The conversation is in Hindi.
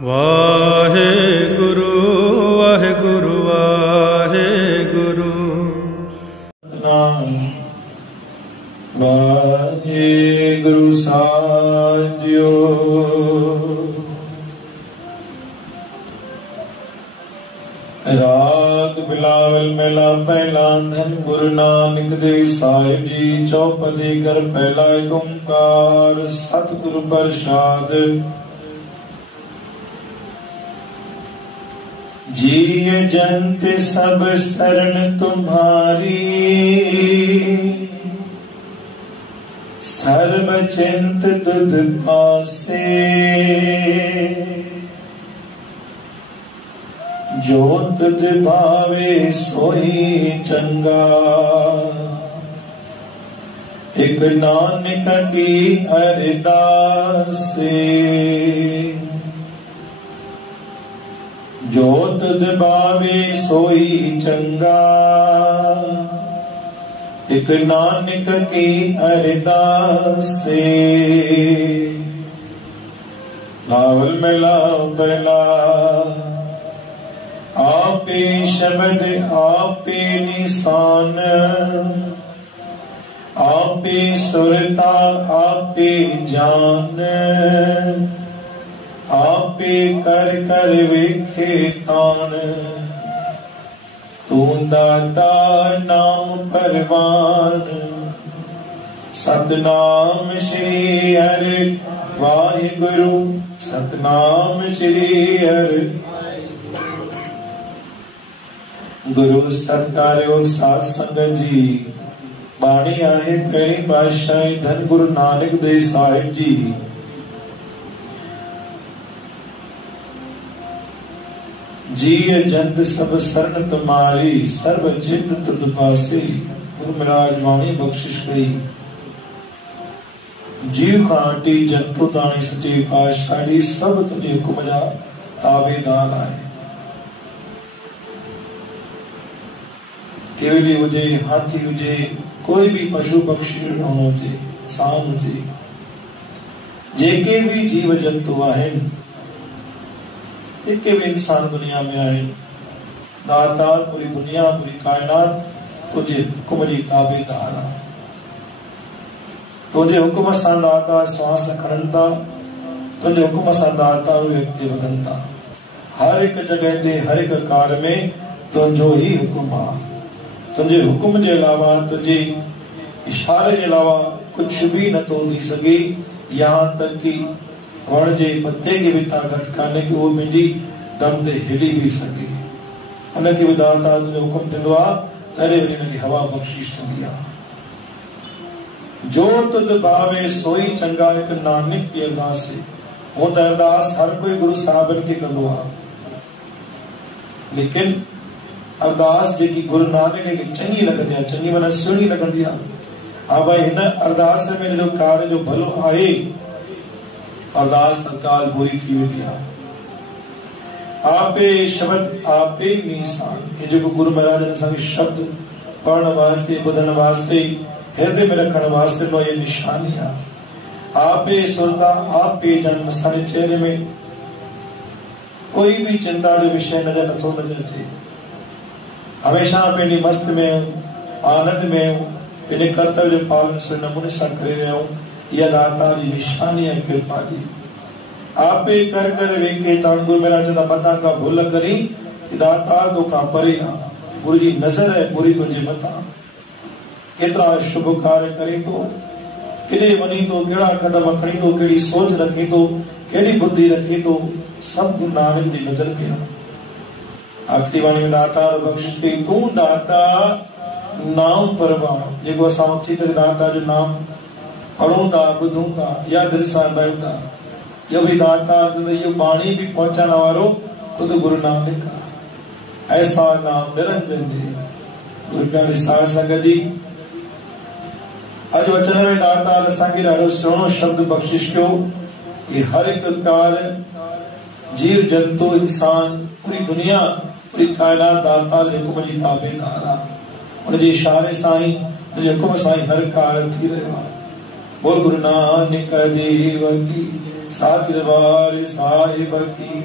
वाहे गुरु वाहे गुरु वाहे गुरु। वाहे गुरु साधियो राग बिलावल मेला पहला धन गुरु नानक देव साहिब जी चौपदी कर पहला ओंकार सतगुरु प्रसाद। जिय जंत सब शरण तुम्हारी सर्व चिंत तुध पासे। जो तुध भावे सोई चंगा एक नानक की अरदास। जो तुध भावे सोई चंगा एक नानक की अरदास। लावल मेला पहला आपे शब्द आपे निशान आपे सुरता आपे जान। आपे कर कर वेखे तान तू दाता नाम परवान। सतनाम श्री हरि वाहिगुरु सतनाम श्री हरि। गुरु सत्कारयोग साध संगत जी बाणी आहे पहली पातशाही धन गुरु नानक देव साहिब जी। जिय जंत सब शरण तुम्हारी सर्व चिंत तुध पासे। गुरु महाराज वाणी बख्शिश गई जीव खाटी जंतु ताणी सच्ची पातशाही सब तुझे हुक्म जा ताबेदार आए। केवली हुजे हाथी हुजे कोई भी पशु पक्षी हुजे इंसान हुजे जेके भी जीव जंतु आहिनि जेके भी इंसान दुनिया में आहिनि दाता पूरी दुनिया पूरी कायनात तुझे हुक्म जी ताबेदार आहे। तुझे हुक्म सां दाता श्वास खणनि था तुझे हुक्म सां दाता व्यक्ति वधनि था। हर एक जगह ते हर एक कार में तुझो ही हुक्म आहे। तुझे हुक्म के अलावा तुझे इशारे के अलावा कुछ भी न तो थी सके। यहाँ तक कि वण जे पत्ते की भी ताकत काने कि वो मुंहिंजी दम ते हिली भी सके। उनखे भी दाता तुझो हुक्म थींदो आहे तॾहिं वरी उनखे हवा बख़्शिश थींदी आहे। जो तुझ भावे सोई चंगा एक नानक की अरदास। हूं त अरदास हर कोई गुरु साहिबन के कंदो आहे लेकिन अरदास जेकी गुरु नानक खे चंगी लगंदी आहे चंगी माना सुहिणी लगंदी आहे। हा भाई हिन अरदास में जो कार्य जो भलो आहे अरदास तत्काल पूरी थी वेंदी आहे। आपे शब्द आपे निशान ये जो गुरु महाराज ने असांखे शब्द पढ़ण वास्ते ॿुधण वास्ते हृदय में रखण वास्ते नो ये निशानी आहे। आपे सुरता आपे जन्म असांजे चेहरे में कोई भी चिंता जो विषय नजर नथो नजर अचे। हमेशा पंहिंजी मस्त में आनंद में पंहिंजे कर्तव्य जो पालन सुठे नमूने सां करे रहिया आहियूं। इहा दाता जी निशानी आहे कृपा जी। आपे कर कर वेखे ताण गुरु महाराज चवंदा मथां का भुल करी दाता तोखां परे आहे। गुरु जी नज़र है पूरी तुंहिंजे मथां। केतिरा शुभ कार्य करे थो केॾे वञी थो कहिड़ा कदम खणी थो कहिड़ी सोच रखे थो कहिड़ी बुद्धि रखे थो सभु गुरु नानक जी नज़र में आहे। आखिरी वाणी में दाता बख्शिश कई तू दाता नाम परवान। जेको असां उथी करे दाता जो नाम पढ़ूं था ॿुधूं था या दिलि सां ॻायूं था इहो भी दाता इहो बाणी भी पहुचाइण वारो ख़ुदि गुरु नानक आहे। ऐसा नाम निरंजन दे गुरु प्यारे साध संगत जी। अॼु वचन में दाता असांखे ॾाढो सुहिणो शब्द बख्शिश कयो कि हर हिकु कार्य जीव जंतु इंसान पूरी दुनिया पूरी कायनात दाता जे हुक्म जी ताबेदार आहे। उनजे इशारे सां ही उनजे हुक्म सां ही हर कार्य थी रहियो आहे। बोल गुरु नानक देव की सच दरबार साहिब की